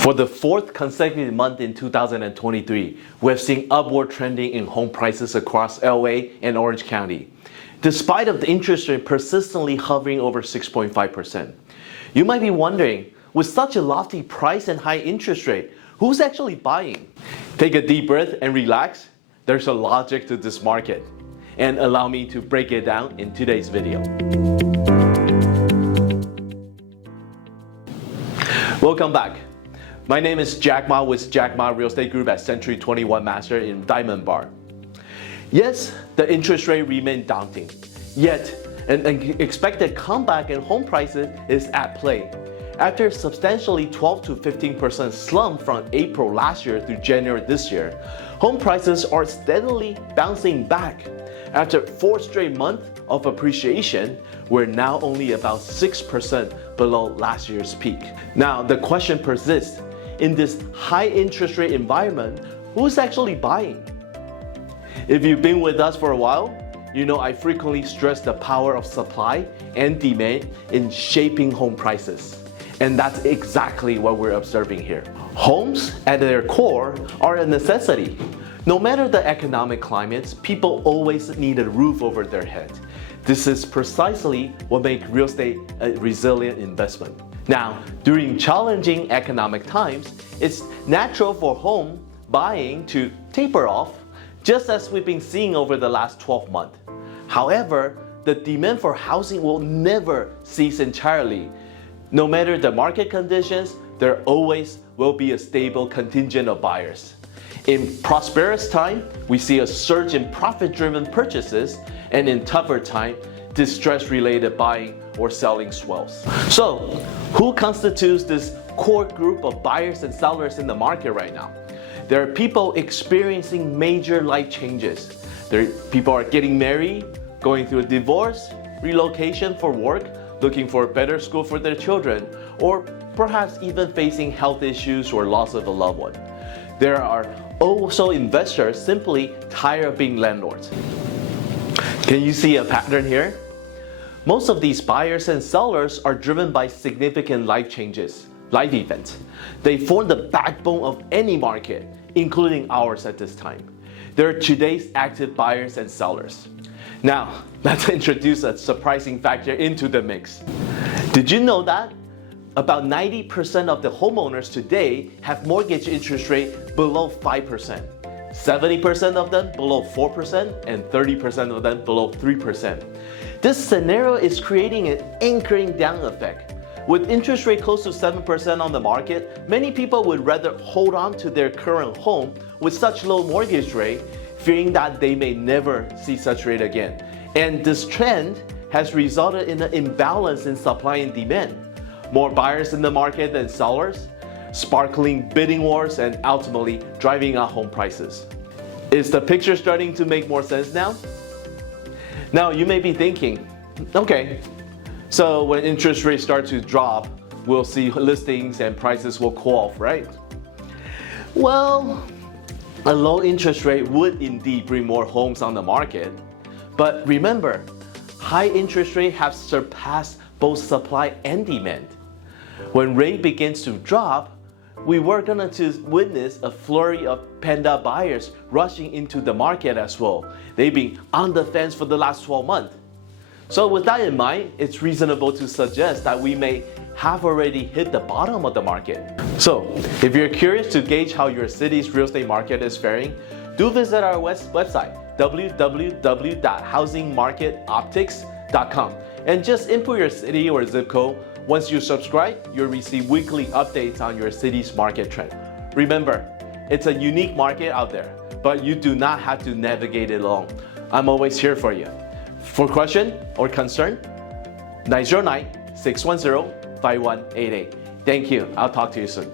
For the fourth consecutive month in 2023, we have seen upward trending in home prices across LA and Orange County, despite of the interest rate persistently hovering over 6.5%. You might be wondering, with such a lofty price and high interest rate, who's actually buying? Take a deep breath and relax. There's a logic to this market, and allow me to break it down in today's video. Welcome back. My name is Jack Ma with Jack Ma Real Estate Group at Century 21 Master in Diamond Bar. Yes, the interest rate remained daunting, yet an expected comeback in home prices is at play. After a substantially 12 to 15% slump from April last year through January this year, home prices are steadily bouncing back. After 4 straight months of appreciation, we're now only about 6% below last year's peak. Now, the question persists. In this high interest rate environment, who's actually buying? If you've been with us for a while, you know I frequently stress the power of supply and demand in shaping home prices. And that's exactly what we're observing here. Homes, at their core, are a necessity. No matter the economic climates, people always need a roof over their head. This is precisely what makes real estate a resilient investment. Now, during challenging economic times, it's natural for home buying to taper off, just as we've been seeing over the last 12 months. However, the demand for housing will never cease entirely. No matter the market conditions, there always will be a stable contingent of buyers. In prosperous time, we see a surge in profit-driven purchases, and in tougher time, distress-related buying or selling swells. So, who constitutes this core group of buyers and sellers in the market right now? There are people experiencing major life changes. People are getting married, going through a divorce, relocation for work, looking for a better school for their children, or perhaps even facing health issues or loss of a loved one. There are also investors simply tired of being landlords. Can you see a pattern here? Most of these buyers and sellers are driven by significant life changes, life events. They form the backbone of any market, including ours at this time. They're today's active buyers and sellers. Now, let's introduce a surprising factor into the mix. Did you know that about 90% of the homeowners today have mortgage interest rate below 5%? 70% of them below 4%, and 30% of them below 3%. This scenario is creating an anchoring down effect. With interest rate close to 7% on the market, many people would rather hold on to their current home with such low mortgage rate, fearing that they may never see such rate again. And this trend has resulted in an imbalance in supply and demand. More buyers in the market than sellers, sparkling bidding wars, and ultimately driving up home prices. Is the picture starting to make more sense now? Now you may be thinking, okay, so when interest rates start to drop, we'll see listings and prices will cool off, right? Well, a low interest rate would indeed bring more homes on the market. But remember, high interest rates have surpassed both supply and demand. When rate begins to drop, we were going to witness a flurry of pent-up buyers rushing into the market as well. They've been on the fence for the last 12 months. So with that in mind, it's reasonable to suggest that we may have already hit the bottom of the market. So if you're curious to gauge how your city's real estate market is faring, do visit our website, www.housingmarketoptics.com, and just input your city or zip code. Once you subscribe, you'll receive weekly updates on your city's market trend. Remember, it's a unique market out there, but you do not have to navigate it alone. I'm always here for you. For question or concern, 909-610-5188. Thank you. I'll talk to you soon.